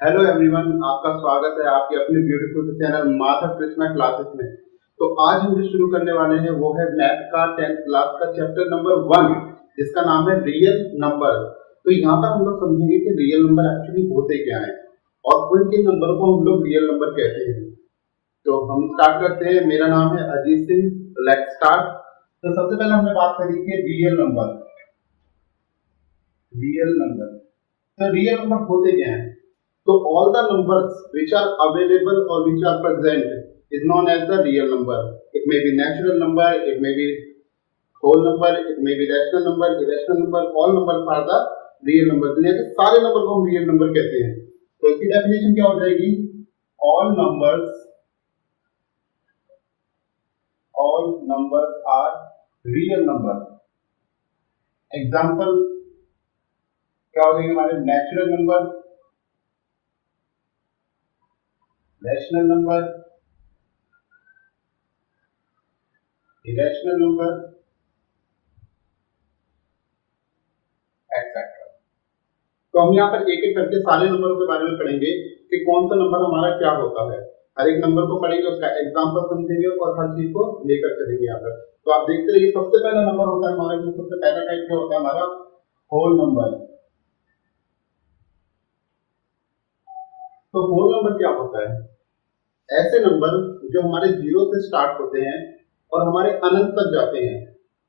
Hello everyone, आपका स्वागत है आपके अपने beautiful channel Madhav Krishna classes में। तो आज हम जो शुरू करने वाले हैं वो है मैथ का 10th क्लास का चैप्टर नंबर 1, जिसका नाम है रियल नंबर। तो यहाँ पर हम लोग समझेंगे कि रियल नंबर एक्चुअली होते क्या हैं और किन किन नंबर को हम लोग रियल नंबर कहते हैं। तो हम स्टार्ट करते हैं। मेरा नाम है अजीत सिंह। Let's start. तो सबसे पहले हमने बात करी कि रियल नंबर। रियल नंबर, तो रियल नंबर होते क्या हैं? So all the numbers which are available or which are present is known as the real number. It may be natural number, it may be whole number, it may be rational number, irrational number. All numbers are the real number. दुनिया के सारे number को हम real number कहते हैं। तो इसकी definition क्या हो जाएगी? all numbers are real number. Example क्या हो जाएंगे हमारे? Natural number, rational number, irrational number, etcetera. तो हम यहाँ पर एक एक करके सारे नंबरों के बारे में पढ़ेंगे कि कौन सा नंबर हमारा क्या होता है। हर एक नंबर को पढ़ेंगे, उसका एग्जांपल समझेंगे और हर चीज को लेकर चलेंगे यहाँ पर। तो आप देखते रहिए। सबसे पहला नंबर होता है हमारा, जो सबसे पहला टाइप क्या होता है हमारा? Whole number. तो होल नंबर क्या होता है? ऐसे नंबर जो हमारे जीरो से स्टार्ट होते हैं और हमारे अनंत तक जाते हैं।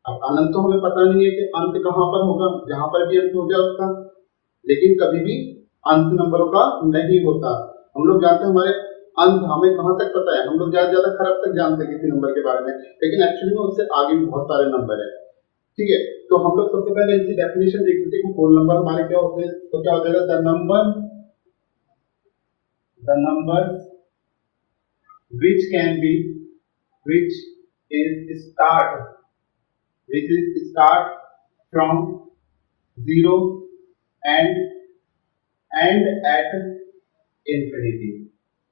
अब अनंत तो हमें पता नहीं है कि अंत कहाँ पर होगा, जहां पर भी अंत हो जाए उसका, लेकिन कभी भी अंत नंबरों का नहीं होता। हम लोग जानते हैं हमारे अंत हमें कहां तक पता है, हम लोग ज्यादा ज्यादा खरब तक जानते हैं किसी नंबर के बारे में, लेकिन एक्चुअली में उससे आगे भी बहुत सारे नंबर है। ठीक है, तो हम लोग सबसे पहले इनकी डेफिनेशन देख लेते हैं कि होल नंबर हमारे क्या होते हैं। तो क्या हो जाएगा? The number which can be which is start from zero and end at infinity।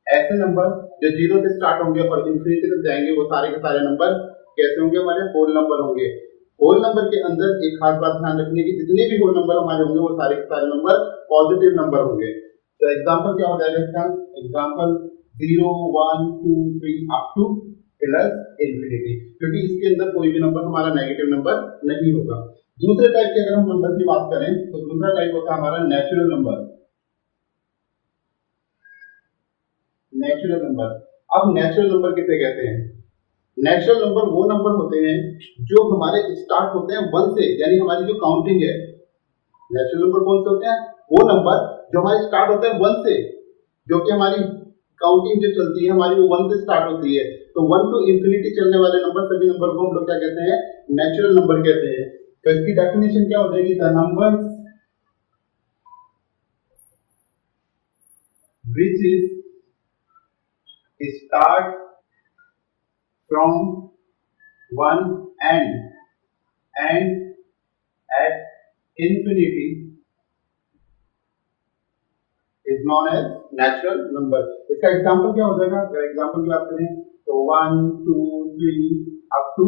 ऐसे नंबर जो जीरो से स्टार्ट होंगे और इंफिनिटी तक जाएंगे, वो सारे के सारे नंबर कैसे होंगे? हमारे होल नंबर होंगे। होल नंबर के अंदर एक खास बात ध्यान रखनी है कि जितने भी होल नंबर हमारे होंगे वो सारे के सारे नंबर पॉजिटिव नंबर होंगे। तो एग्जांपल क्या हो जाएगा इसका? Example 0 1 2 3 up two plus infinity, क्योंकि इसके अंदर कोई भी नंबर हमारा नेगेटिव नंबर नहीं होगा। दूसरे टाइप के अगर हम नंबर की बात करें तो दूसरा टाइप होता है हमारा नेचुरल नंबर। नेचुरल नंबर, अब नेचुरल नंबर किसे कहते हैं? नेचुरल नंबर वो नंबर होते हैं जो हमारे स्टार्ट होते हैं 1 से, यानी हमारी जो काउंटिंग है। नेचुरल नंबर कौन से होते हैं? वो नंबर जो हमारे स्टार्ट होते हैं 1 से, जो कि हमारी काउंटिंग जो चलती है हमारी वो 1 से स्टार्ट होती है। तो 1 टू इंफिनिटी चलने वाले नंबर, सभी नंबर को हम लोग क्या कहते हैं? नेचुरल नंबर कहते हैं। तो इसकी डेफिनेशन क्या हो जाएगी? The number which is start from one and at infinity is known as natural number। इसका एग्जांपल क्या हो जाएगा? अगर एग्जांपल की बात करें तो 1 2 3 अप टू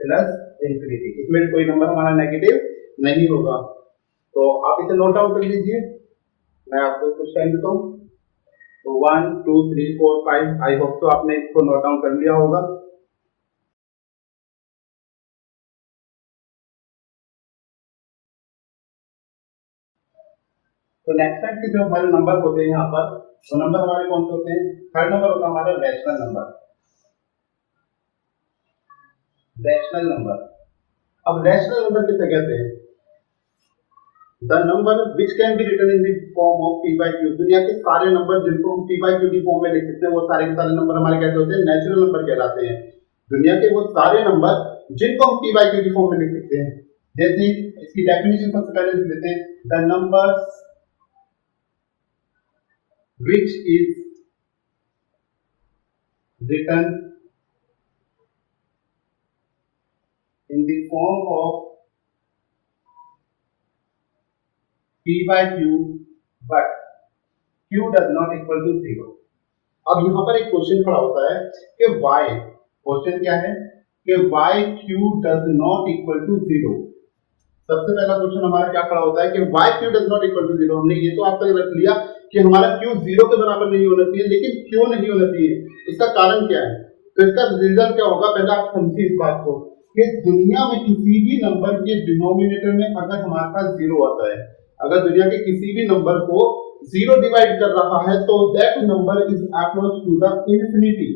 प्लस इंफिनिटी, इसमें कोई नंबर हमारा नेगेटिव नहीं होगा। तो आप इसे नोट डाउन कर लीजिए, मैं आपको कुछ टाइम देता हूँ। तो 1 2 3 4 5, आई होप तो आपने इसको नोट डाउन कर लिया होगा। तो नेक्स्ट टाइप के जो हमारे नंबर होते हैं यहाँ पर, तो नंबर हमारे कौन से होते हैं? थर्ड नंबर होता है हमारा रैशनल नंबर। रैशनल नंबर, अब रैशनल नंबर किसे कहते हैं? The number which can be written in the form of p by q। दुनिया के सारे नंबर जिनको हम p by q की फॉर्म में लिख सकते हैं, वो सारे के सारे नंबर हमारे कैसे होते हैं? नेचुरल नंबर कहलाते हैं। दुनिया के वो सारे नंबर जिनको हम p by q की फॉर्म में लिख सकते हैं। जैसे इसकी डेफिनेशन सबसे पहले लिख लेते हैं। The numbers which is written in the form of p by q but q does not equal to 0। अब यहाँ पर एक क्वेश्चन खड़ा होता है कि why, क्वेश्चन क्या है कि why q does not equal to 0। सबसे पहला क्वेश्चन हमारा क्या खड़ा होता है कि why q does not equal to 0। हमने ये तो आप तक रख लिया कि हमारा q 0 के बराबर नहीं होना चाहिए, लेकिन क्यों नहीं होना चाहिए, इसका कारण क्या है? तो इसका रीजन क्या होगा, पहले आप समझिए इस बात को कि दुनिया में किसी भी नंबर के डिनोमिनेटर में अगर हमारे पास 0 आता है, अगर दुनिया के किसी भी नंबर को 0 डिवाइड कर रहा है, तो that number is approach to the infinity.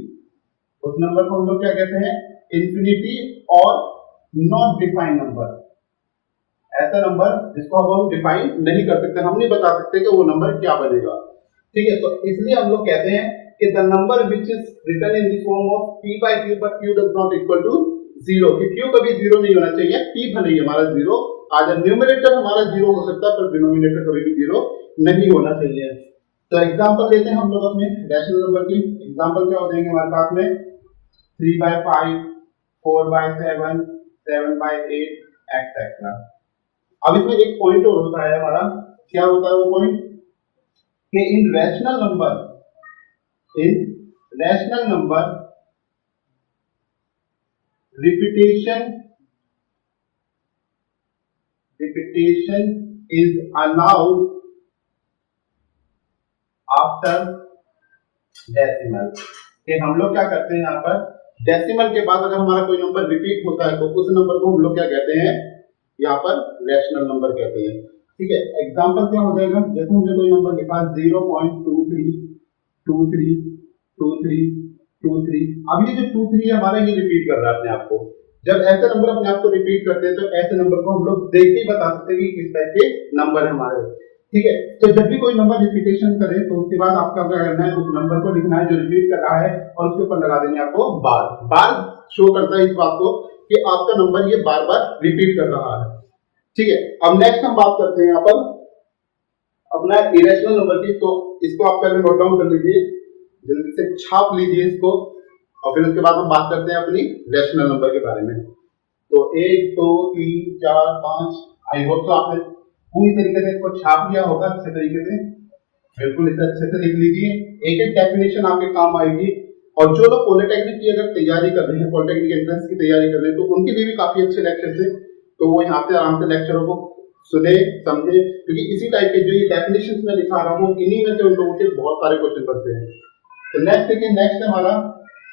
उस नंबर को हम लोग क्या कहते हैं? इंफिनिटी और नॉट डिफाइंड नंबर। ऐसा नंबर जिसको हम डिफाइन नहीं कर सकते, हम नहीं बता सकते कि वो नंबर क्या बनेगा। ठीक है, तो इसलिए हम लोग कहते हैं कि the number which is written in the form of p by q but q does not equal to 0, कि q कभी 0 नहीं होना चाहिए, p भले ही हमारा 0 आ जाए, न्यूमरेटर हमारा 0 हो सकता है पर डिनोमिनेटर कभी भी 0 नहीं होना चाहिए। तो एग्जांपल लेते हैं हम लोग अपने रैशनल नंबर की। एग्जांपल क्या हो जाएंगे हमारे पास में? 3 by 5, 4 by 7, 7 by 8 एक्सेट्रा। अब इसमें एक पॉइंट और होता है हमारा, क्या होता है वो पॉइंट? कि in rational number repetition is allowed after decimal. कि हम लोग क्या करते हैं यहाँ पर, डेसिमल के बाद अगर हमारा कोई नंबर रिपीट होता है तो उस नंबर को हम लोग क्या कहते हैं? यहाँ पर रैशनल नंबर कहते हैं। ठीक है, एग्जांपल क्या हो जाएगा? जैसे हमने कोई नंबर लिखा 0.23232323। अब ये जो 23 है हमारा, ये रिपीट कर रहा है अपने आप को। जब ऐसे नंबर अपने आप को रिपीट करते हैं तो ऐसे नंबर को हम लोग देख के बता सकते हैं कि किस टाइप के नंबर है हमारे। ठीक है, तो जब भी कोई नंबर रिपीटेशन करे तो उसके बाद आपका क्या करना है? उस नंबर को लिखना है जो रिपीट कर रहा है और उसके ऊपर लगा देंगे आपको बार। बार शो करता है इस बात को कि आपका नंबर ये बार बार रिपीट कर रहा है। ठीक है, अब नेक्स्ट हम बात करते हैं यहाँ पर अपना इरेशनल नंबर की। तो इसको आप पहले नोट डाउन कर लीजिए, जल्दी से छाप लीजिए इसको, और फिर उसके बाद हम बात करते हैं अपनी रैशनल नंबर के बारे में। तो 1 2 3 4 5, आई होप तो आपने पूरी तरीके से इसको छाप लिया होगा अच्छे तरीके से। बिल्कुल इसे अच्छे से लिख लीजिए, एक एक डेफिनेशन आपके काम आएगी। और जो लोग पॉलिटेक्निक की अगर तैयारी कर रहे हैं, पॉलिटेक्निक एंट्रेंस की तैयारी कर रहे हैं, तो उनके लिए भी काफी अच्छे लेक्चर है। तो वो यहाँ पे आराम से लेक्चरों को सुने समझे, क्योंकि इसी टाइप के जो ये डेफिनेशंस में लिखा रहा हूँ इन्हीं में से उन लोगों के बहुत सारे क्वेश्चन बनते हैं। तो नेक्स्ट देखिए, नेक्स्ट है हमारा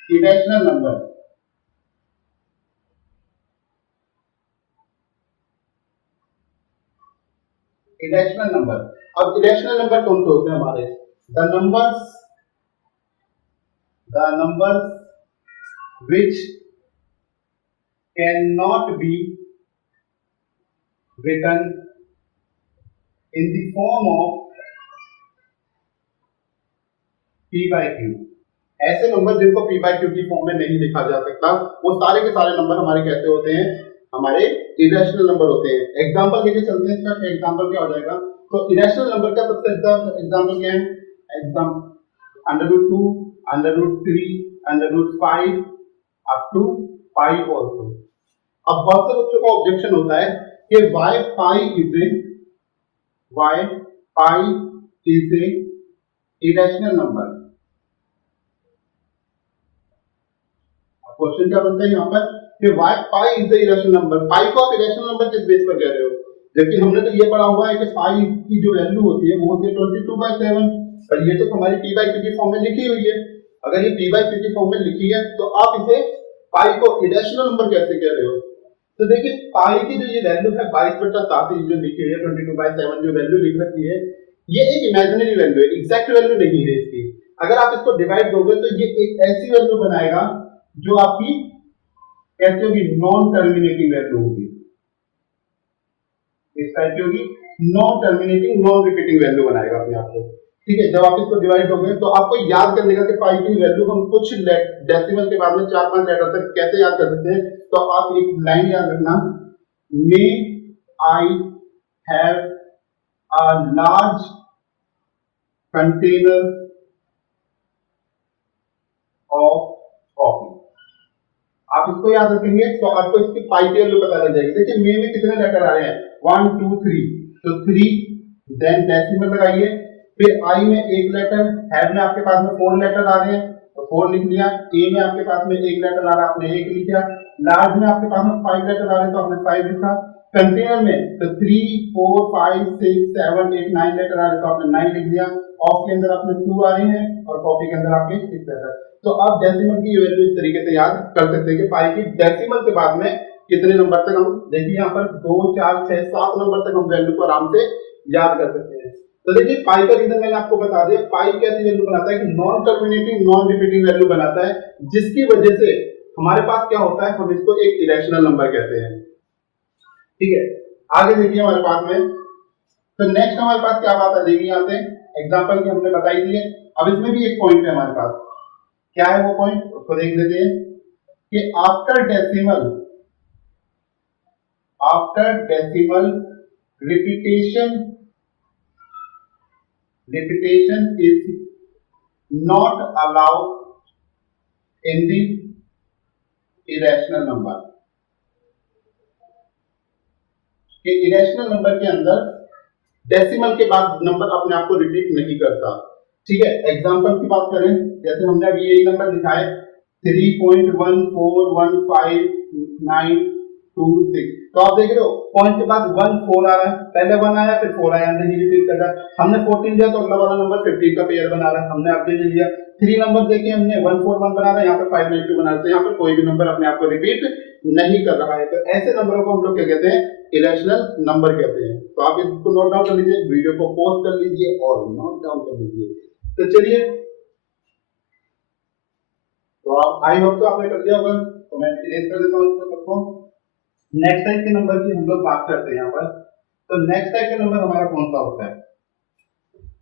इरेशनल नंबर। इरेशनल नंबर, अब इरेशनल नंबर कौन से होते हैं हमारे? The numbers which cannot be written in the form of p by q। ऐसे नंबर जिनको p by q की फॉर्म में नहीं लिखा जा सकता, वो सारे के सारे नंबर हमारे कैसे होते हैं? हमारे इरेशनल नंबर होते हैं। एग्जांपल लेके चलते हैं, इसका एग्जांपल क्या हो जाएगा? तो इरेशनल नंबर का सबसे अच्छा एग्जांपल क्या है? √2, √3, √5 अप टू पाई ऑल्सो। अब बहुत से बच्चों का ऑब्जेक्शन होता है कि why pi is a irrational number. Question क्या बनता है यहाँ पर कि why pi is a irrational number. Pi को आप इरेशनल नंबर किस बेस पर कह रहे हो? जबकि हमने तो ये पढ़ा हुआ है कि पाई की जो वैल्यू होती है वो होती है 22/7, पर ये तो हमारी p by q की फॉर्म में लिखी हुई है। अगर ये p by q की फॉर्म में लिखी है तो आप इसे पाई को इरेशनल नंबर कैसे कह रहे हो? तो देखिए, पाई की जो ये वैल्यू है 22/7 जो लिखी हुई है, 22/7 जो वैल्यू लिख रखी है, ये एक इमेजिनरी वैल्यू है, एग्जैक्ट वैल्यू नहीं है इसकी। अगर आप इसको डिवाइड दोगे तो ये एक ऐसी वैल्यू बनाएगा जो आपकी कैसे होगी? नॉन टर्मिनेटिंग वैल्यू होगी। इस टाइप की होगी, non terminating non repeating value बनाएगा अपने आप को। ठीक है, जब आप इसको डिवाइड दोगे तो आपको याद करने का कि पाई की वैल्यू हम कुछ डेसिमल के बाद में 4-5 लेटर तक कैसे याद कर सकते हैं। तो आप एक लाइन याद रखना, may I have a large container of coffee. आप इसको याद रखेंगे तो आपको इसकी पाई की वैल्यू पता लग जाएगी। देखिए, मे में कितने लेटर आ रहे हैं? 1 2 3, तो 3, देन डेसिमल लगाइए, फिर आई में एक लेटर, हैव में आपके पास में 4 लेटर आ रहे हैं तो 4 लिख लिया, ए में आपके पास में एक लेटर आ रहा है आपने 1 लिखा, लार्ज में आपके पास में 5 लेटर आ रहे हैं तो आपने 5 लिखा, कंटेनर में तो 3 4 5 6 7 8 9 लेटर आ रहे तो आपने 9 लिख दिया, ऑफ के अंदर आपने 2 आ रहे हैं और कॉपी के अंदर आपके 6 लेटर। तो आप डेसिमल की वैल्यू इस तरीके से याद कर सकते हैं कि पाई की डेसिमल के बाद में कितने नंबर तक हम, देखिए यहाँ पर 2 4 6 7 नंबर तक हम वैल्यू को आराम से याद कर सकते हैं। तो देखिए पाई का रीजन मैंने आपको बता दिया, पाई कैसी वैल्यू बनाता है कि non terminating non repeating value बनाता है, जिसकी वजह से हमारे पास क्या होता है, हम इसको एक इरेशनल नंबर कहते हैं। ठीक है, आगे देखिए हमारे पास में, तो नेक्स्ट हमारे पास क्या बात आ जाएगी, यहाँ से एग्जांपल की हमने बताई दी है। अब इसमें भी एक पॉइंट है हमारे पास, क्या है वो पॉइंट, उसको देख लेते हैं कि after decimal repetition is not allowed in the irrational number। कि इरेशनल नंबर के अंदर डेसिमल के बाद नंबर अपने आप को रिपीट नहीं करता। ठीक है, एग्जांपल की बात करें, जैसे हमने अभी यही नंबर लिखा है 3.1415926, तो आप देख रहे हो पॉइंट के बाद 1 4 आ रहा है, पहले 1 आया फिर 4 आया, नहीं रिपीट कर रहा। हमने 14 लिया तो अगला वाला नंबर 15 का पेयर बना रहा है, हमने अभी ले लिया। 3 नंबर देखे हमने 141 बना रहा है, यहाँ पे 592 बना रहे हैं, यहाँ पर कोई भी नंबर अपने आप को रिपीट नहीं कर रहा है। तो ऐसे नंबरों को हम लोग क्या कहते हैं, इरेशनल नंबर कहते हैं। तो आप इसको नोट डाउन कर लीजिए, वीडियो को पॉज कर लीजिए और नोट डाउन कर लीजिए। तो चलिए, तो आप आई होप तो आपने कर लिया होगा, तो मैं इरेज कर देता हूँ इसको सबको। नेक्स्ट टाइप के नंबर की हम लोग बात करते हैं यहाँ पर। तो नेक्स्ट टाइप का नंबर हमारा कौन सा होता है,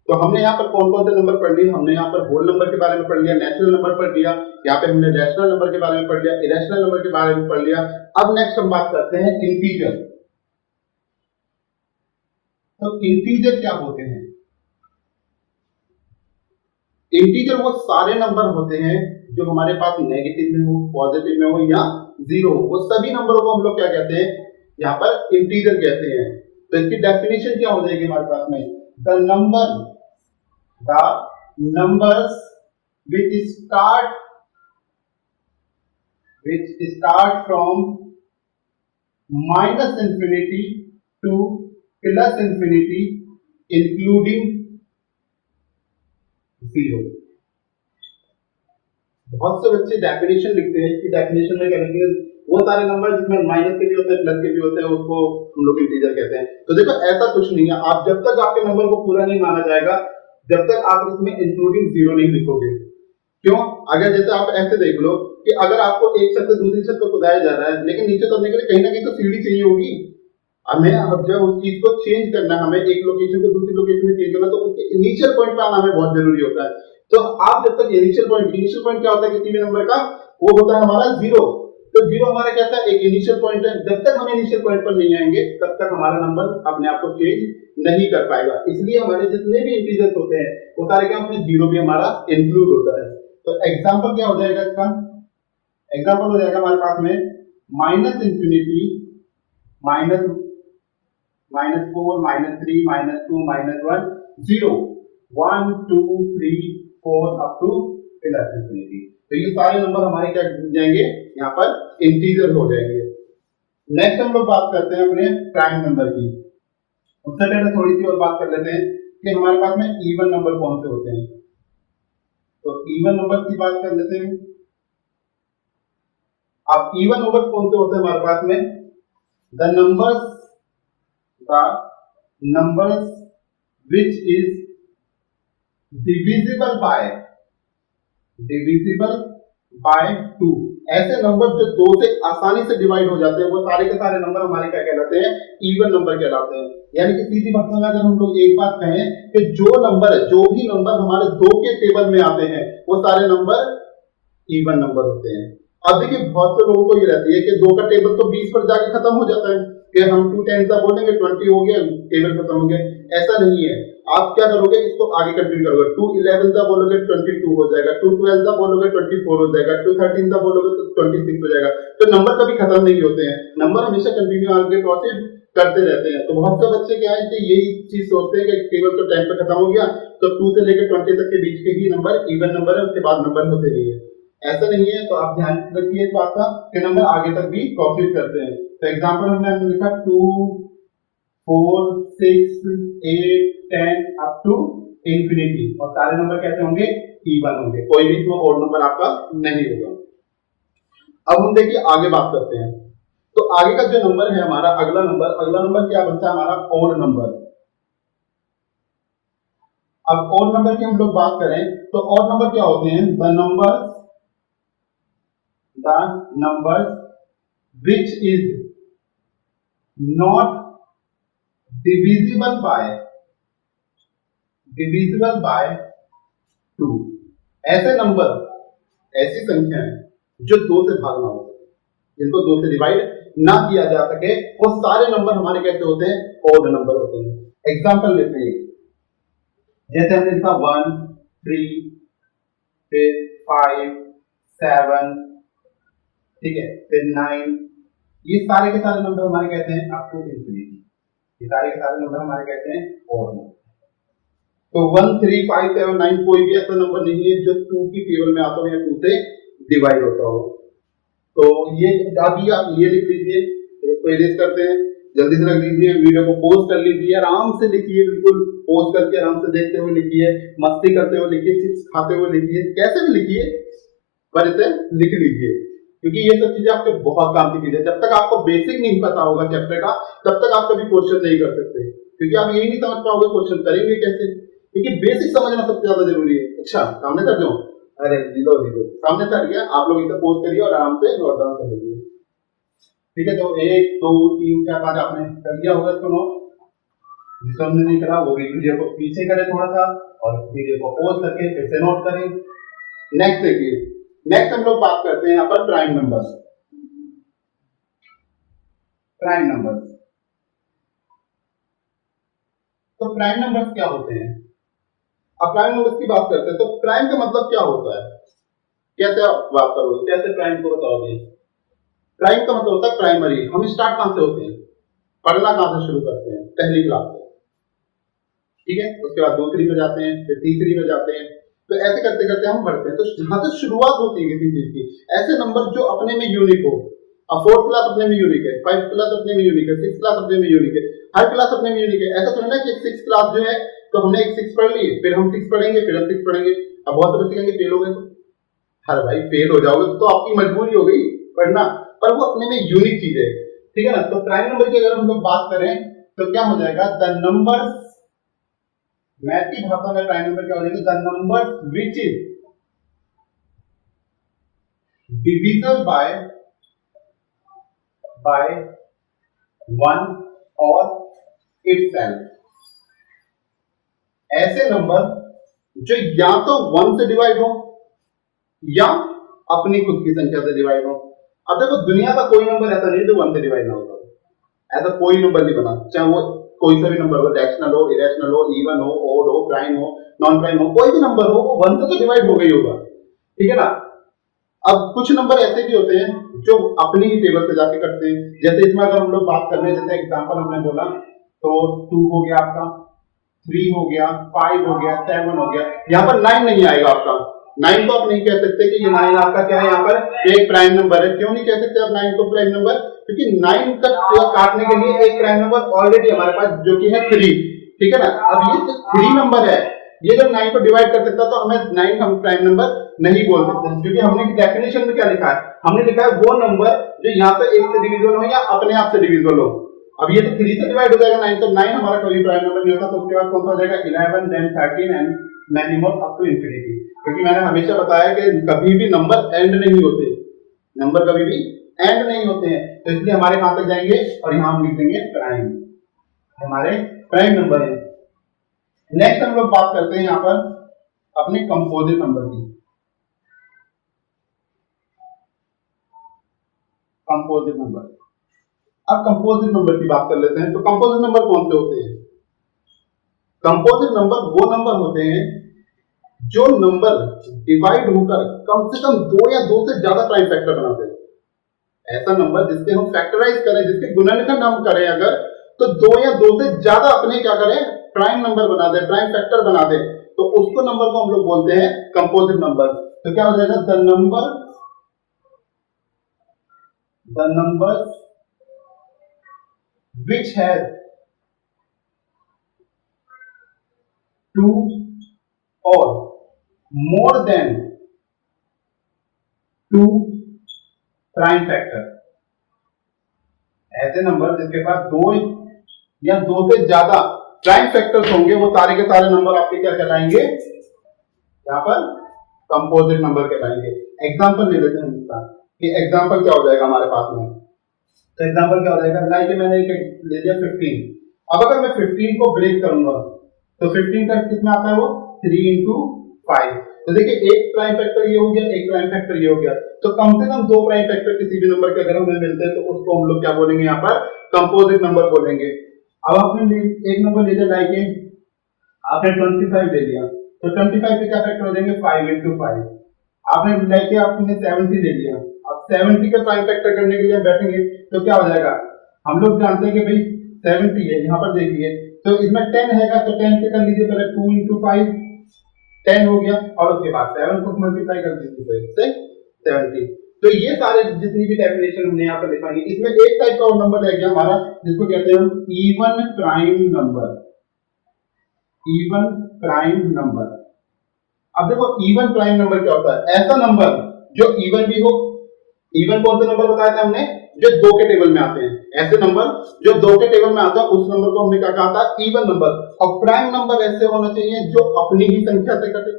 तो हमने यहाँ पर कौन कौन से नंबर पढ़ लिए, हमने यहाँ पर होल नंबर के बारे में पढ़ लिया, नेचुरल नंबर पढ़ लिया, यहाँ पे हमने रैशनल नंबर के बारे में पढ़ लिया, इरेशनल नंबर के बारे में पढ़ लिया। अब नेक्स्ट हम बात करते हैं इंटीजर। तो इंटीजर क्या होते हैं, इंटीजर वो सारे नंबर होते हैं जो हमारे पास नेगेटिव में हो, पॉजिटिव में हो या जीरो हो, वो सभी नंबरों को हम लोग क्या कहते हैं, यहाँ पर इंटीजर कहते हैं। तो इसकी डेफिनेशन क्या हो जाएगी हमारे पास में, the numbers which start from minus infinity to plus infinity including zero। बहुत से बच्चे डेफिनेशन लिखते हैं, इसकी डेफिनेशन में क्या लिखते हैं, वो सारे नंबर जिसमें माइनस के भी होते हैं प्लस के भी होते हैं उसको हम लोग इंटीजर कहते हैं। तो देखो ऐसा कुछ नहीं है, आप जब तक आपके नंबर को पूरा नहीं माना जाएगा, जब तक आप इसमें इंक्लूडिंग जीरो नहीं लिखोगे। क्यों, अगर जैसे आप ऐसे देख लो कि अगर आपको एक छत से दूसरी छत को खुदाया जा रहा है, लेकिन नीचे उतरने के लिए कहीं ना कहीं तो सीढ़ी चाहिए होगी, हमें अब जब उस चीज को चेंज करना, हमें एक लोकेशन को दूसरी लोकेशन में चेंज करना, तो उसके इनिशियल पॉइंट पे आना हमें बहुत जरूरी होता है। तो आप जब तक इनिशियल पॉइंट क्या होता है किसी भी नंबर का, वो होता है हमारा जीरो। तो जीरो हमारा क्या था, एक इनिशियल पॉइंट है, जब तक हम इनिशियल पॉइंट पर नहीं आएंगे तब तक हमारा नंबर अपने आप को चेंज नहीं कर पाएगा। इसलिए हमारे जितने भी इंटीजर्स होते हैं वो सारे क्या होते हैं, जीरो भी हमारा इंक्लूड होता है। तो एग्जांपल क्या हो जाएगा इसका, एग्जांपल हो जाएगा हमारे पास में minus infinity minus -4 -3 -2 -1 0 1 2 3 4 up two plus infinity. तो ये सारे नंबर हमारे क्या हो जाएंगे, यहाँ पर इंटीजर हो जाएंगे। नेक्स्ट हम लोग बात करते हैं अपने प्राइम नंबर की। उससे पहले थोड़ी सी और बात कर लेते हैं कि हमारे पास में इवन नंबर कौन से होते हैं। तो इवन नंबर की बात कर लेते हैं। अब इवन नंबर कौन से होते हैं हमारे पास में, the numbers which is divisible by 2। ऐसे नंबर जो 2 से आसानी से डिवाइड हो जाते हैं वो सारे के सारे नंबर हमारे क्या कहलाते हैं, इवन नंबर कहलाते हैं। यानी कि सीधी भाषा में अगर हम लोग एक बात कहें कि जो भी नंबर हमारे 2 के टेबल में आते हैं वो सारे नंबर इवन नंबर होते हैं। अब देखिए बहुत से लोगों को ये रहती है कि 2 का टेबल तो 20 पर जाके खत्म हो जाता है, कि हम 2 10 का बोलेंगे 20 हो गया, टेबल खत्म हो गया। ऐसा नहीं है, आप क्या करोगे, इसको आगे कंटिन्यू करोगे। 2 11 का बोलोगे 22 हो जाएगा, 2 12 का बोलोगे 24 हो जाएगा, 2 13 का बोलोगे तो 26 हो जाएगा। तो नंबर कभी खत्म नहीं होते हैं, नंबर हमेशा कंटिन्यू आगे प्रोसीड करते रहते हैं। तो बहुत से बच्चे क्या है कि यही चीज सोचते हैं कि टेबल तो 10 पे खत्म हो गया, तो 2 से लेकर 20 तक के बीच के ही नंबर इवन नंबर है, उसके बाद नंबर होते नहीं है। ऐसा नहीं है, तो आप ध्यान रखिए इस बात का कि नंबर आगे तक भी प्रोसीड करते हैं। तो एग्जांपल हमने लिखा 2 4 6 8 10 अप टू इंफिनिटी, और सारे नंबर कैसे होंगे, इवन होंगे, कोई भी इसमें ओड नंबर आपका नहीं होगा। अब हम देखिए आगे बात करते हैं। तो आगे का जो नंबर है हमारा, अगला नंबर क्या बनता है हमारा, ओड नंबर। अब ओड नंबर की हम लोग बात करें तो ओड नंबर क्या होते हैं, the number which is not divisible by 2। ऐसे नंबर, ऐसी संख्या है जो 2 से भाग ना हो सके, जिनको 2 से डिवाइड ना किया जा सके, वो सारे नंबर हमारे कैसे होते हैं, ओड नंबर होते हैं। एग्जांपल लेते हैं, जैसे हमने लिखा 1 3 फिर 5 7, ठीक है, फिर 9, ये सारे के सारे नंबर हमारे कहते हैं अप टू इंफिनिटी, ये सारे के सारे नंबर हमारे कहते हैं ओड नंबर। तो 1 3 5 7 9 कोई भी ऐसा नंबर नहीं है जो 2 की टेबल में आता हो या 2 से डिवाइड होता हो। तो ये अभी आप ये लिख लीजिए, इसको इरेज करते हैं, जल्दी से रख लीजिए, वीडियो को पॉज कर लीजिए, आराम से लिखिए, बिल्कुल पॉज करके आराम से देखते हुए लिखिए, मस्ती करते हुए लिखिए, चिप्स खाते हुए लिखिए, कैसे भी लिखिए पर इसे लिख लीजिए, क्योंकि ये सब चीजें आपके बहुत काम की चीजें। जब तक आपको बेसिक नहीं पता होगा चैप्टर का, तब तक आप कभी क्वेश्चन नहीं कर सकते, क्योंकि आप यही नहीं समझ पाओगे क्वेश्चन करेंगे कैसे, क्योंकि बेसिक समझना सबसे ज्यादा जरूरी है। अच्छा सामने कर दो, अरे जीरो सामने से गया, आप लोग इसे पोज करिए और आराम से नोट डाउन कर लीजिए, ठीक है। तो 1 2 3 4 5 आपने कर लिया होगा इसको नोट, जिसको हमने नहीं करा वो भी वीडियो को पीछे करें थोड़ा सा और वीडियो को पॉज करके फिर से नोट करें। नेक्स्ट देखिए, नेक्स्ट हम लोग बात करते हैं यहाँ पर प्राइम नंबर। तो प्राइम नंबर्स क्या होते हैं, अब प्राइम नंबर्स की बात करते हैं। तो प्राइम का मतलब क्या होता है, कैसे आप बात करोगे, कैसे प्राइम को बताओगे। प्राइम का मतलब होता है प्राइमरी। हम स्टार्ट कहां से होते हैं, पढ़ना कहां से शुरू करते हैं, पहली क्लास से, ठीक है, उसके बाद दूसरी में जाते हैं, फिर तीसरी में जाते हैं, तो ऐसे करते करते हम बढ़ते हैं। तो जहां से शुरुआत होती है किसी चीज की, ऐसे नंबर जो अपने में यूनिक हो। अब 4th क्लास अपने में यूनिक है, 5th क्लास अपने में यूनिक है, 6th क्लास अपने में यूनिक है, हर क्लास अपने में यूनिक है। ऐसा तो है ना कि 6th क्लास जो है तो हमने एक 6 पढ़ ली, फिर हम 6 पढ़ेंगे, फिर हम 6 पढ़ेंगे। अब बहुत से बच्चे कहेंगे फेल हो गए, तो हर भाई फेल हो जाओगे तो आपकी मजबूरी हो गई पढ़ना, पर वो अपने में यूनिक चीज है, ठीक है ना। तो प्राइम नंबर की अगर हम लोग बात करें तो क्या हो जाएगा, द नंबर, मैथ की भाषा में प्राइम नंबर क्या हो जाएगा, the number which is divisible by 1 और इटसेल्फ। ऐसे नंबर जो या तो 1 से डिवाइड हो या अपनी खुद की संख्या से डिवाइड हो। अब देखो दुनिया का कोई नंबर ऐसा नहीं जो 1 से डिवाइड ना होता, ऐसा कोई नंबर नहीं बना, चाहे वो कोई सा भी नंबर हो, रैशनल हो, इरेशनल हो, इवन हो, ओड हो, प्राइम हो, नॉन प्राइम हो, कोई भी नंबर हो वो 1 से तो डिवाइड हो गई होगा, ठीक है ना। अब कुछ नंबर ऐसे भी होते हैं जो अपनी ही टेबल पे जाके करते हैं, जैसे इसमें अगर हम लोग बात कर रहे हैं, जैसे एग्जांपल हमने बोला तो 2 हो गया आपका, 3 हो गया, 5 हो गया, 7 हो गया, यहाँ पर 9 नहीं आएगा आपका। 9 को आप नहीं कह सकते कि ये 9 आपका क्या है, यहाँ पर एक प्राइम नंबर है। क्यों नहीं कह सकते आप 9 को प्राइम नंबर, क्योंकि 9 का काटने के लिए एक प्राइम नंबर ऑलरेडी हमारे पास जो कि है 3, ठीक है ना। अब ये जो 3 नंबर है, ये जब 9 को डिवाइड कर सकता तो हमें 9 हम प्राइम नंबर नहीं बोल सकते, क्योंकि हमने डेफिनेशन में क्या लिखा है, हमने लिखा है वो नंबर जो यहाँ पे 1 से डिविजिबल हो या अपने आप से डिविजिबल हो। अब ये तो 3 से डिवाइड हो जाएगा 9, तो 9 हमारा कोई प्राइम नंबर नहीं होता, तो उसके बाद कौन सा हो जाएगा 11 then 13 and many more up to infinity. क्योंकि मैंने हमेशा बताया कि कभी भी नंबर एंड नहीं होते, नंबर कभी भी एंड नहीं होते हैं, तो इसलिए हमारे कहां तक जाएंगे और यहां हम लिख देंगे प्राइम, हमारे प्राइम नंबर है। नेक्स्ट हम लोग बात करते हैं यहां पर अपने कंपोजिट नंबर की। कंपोजिट नंबर, अब कंपोजिट नंबर की बात कर लेते हैं। तो कंपोजिट नंबर कौन से होते हैं, कंपोजिट नंबर वो नंबर होते हैं जो नंबर डिवाइड होकर कम से कम 2 या 2 से ज्यादा प्राइम फैक्टर बनाते हैं। ऐसा नंबर जिसके हम फैक्टराइज करें, जिसके गुणनखंड हम करें अगर, तो 2 या 2 से ज्यादा अपने क्या करें, प्राइम नंबर बना दे, प्राइम फैक्टर बना दे, तो उसको नंबर को हम लोग बोलते हैं कंपोजिट नंबर। तो क्या हो जाएगा, द नंबर विच हैज 2 और मोर देन 2 प्राइम फैक्टर, ऐसे नंबर जिसके पास 2 या 2 से ज्यादा प्राइम फैक्टर्स होंगे, वो सारे के सारे नंबर आपके क्या कहलाएंगे, यहाँ पर कंपोजिट नंबर कहलाएंगे। एग्जांपल ले लेते हैं इसका, कि एग्जांपल क्या हो जाएगा हमारे पास में। तो एग्जांपल क्या हो जाएगा, लाइक मैंने एक ले लिया 15। अब अगर मैं 15 को ब्रेक करूंगा तो 15 का कितना आता है, वो 3 into 5। तो देखिए एक प्राइम फैक्टर ये हो गया, एक प्राइम फैक्टर ये हो गया, तो कम से कम 2 प्राइम फैक्टर किसी भी नंबर के अगर हमें मिलते हैं तो उसको हम लोग क्या बोलेंगे, यहाँ पर कंपोजिट नंबर बोलेंगे। अब आपने एक नंबर ले लिया, लाइक आपने 25 ले लिया, तो 25 के क्या फैक्टर हो जाएंगे, 5 into 5। आपने लेके आपने 70 ले लिया, अब 70 के प्राइम फैक्टर करने के लिए बैठेंगे तो क्या हो जाएगा, हम लोग जानते हैं कि भाई 70 है, यहाँ पर देखिए तो इसमें 10 हैगा, तो 10 के कर लीजिए पहले 2 into 5, 10 हो गया, और उसके बाद 7 को मल्टीप्लाई कर दीजिए तो इससे 70। तो ये सारे जितनी भी डेफिनेशन हमने यहाँ पर लिखाई, इसमें एक टाइप का और नंबर रह गया हमारा जिसको कहते हैं हम even prime number. Even prime number, अब देखो इवन प्राइम नंबर क्या होता है, ऐसा नंबर जो इवन भी हो। इवन कौन सा नंबर बताया था हमने, जो 2 के टेबल में आते हैं, ऐसे नंबर जो 2 के टेबल में आता है उस नंबर को हमने क्या कहा था, इवन नंबर। और प्राइम नंबर ऐसे होना चाहिए जो अपनी ही संख्या से कटे।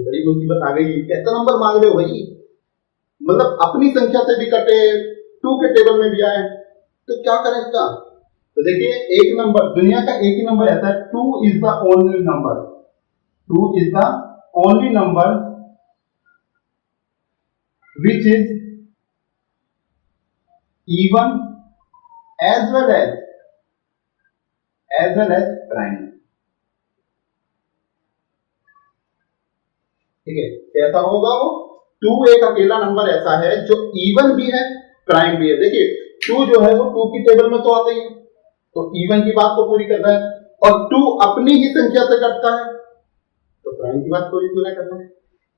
बड़ी मुसीबत आ गई, कैसा नंबर मांग रहे हो भाई, मतलब अपनी संख्या से भी कटे, 2 के टेबल में भी आए, तो क्या करें इसका। तो देखिए एक नंबर, दुनिया का एक ही नंबर ऐसा है, 2 is the only number, 2 is the only number which is even as well as prime। ठीक है, कैसा होगा वो, 2 एक अकेला नंबर ऐसा है जो इवन भी है प्राइम भी है। देखिए 2 जो है वो 2 की टेबल में तो आता ही है, तो इवन की बात को पूरी कर रहा है, और 2 अपनी ही संख्या से कटता है तो प्राइम की बात पूरा करना है।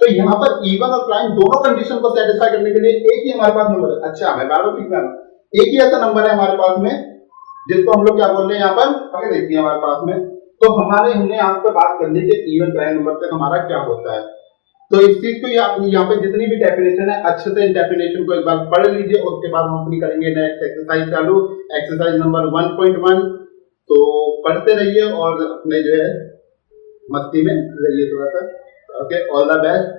तो यहाँ पर इवन और प्राइम दोनों कंडीशन को सेटिस्फाई करने के लिए एक ही हमारे पास नंबर है। अच्छा मैं बार बार ठीक कर, एक ही ऐसा नंबर है हमारे पास में जिसको हम लोग क्या बोल रहे हैं, यहाँ पर अगर देखिए हमारे पास में, तो हमने यहाँ पर बात कर ली कि इवन प्राइम नंबर तक हमारा क्या होता है। तो इस चीज को यहाँ पे जितनी भी डेफिनेशन है अच्छे से इन डेफिनेशन को एक बार पढ़ लीजिए, उसके बाद हम अपनी करेंगे नेक्स्ट एक्सरसाइज चालू, एक्सरसाइज नंबर 1.1। तो पढ़ते रहिए और अपने जो है मस्ती में रहिए थोड़ा सा। Okay, all the best.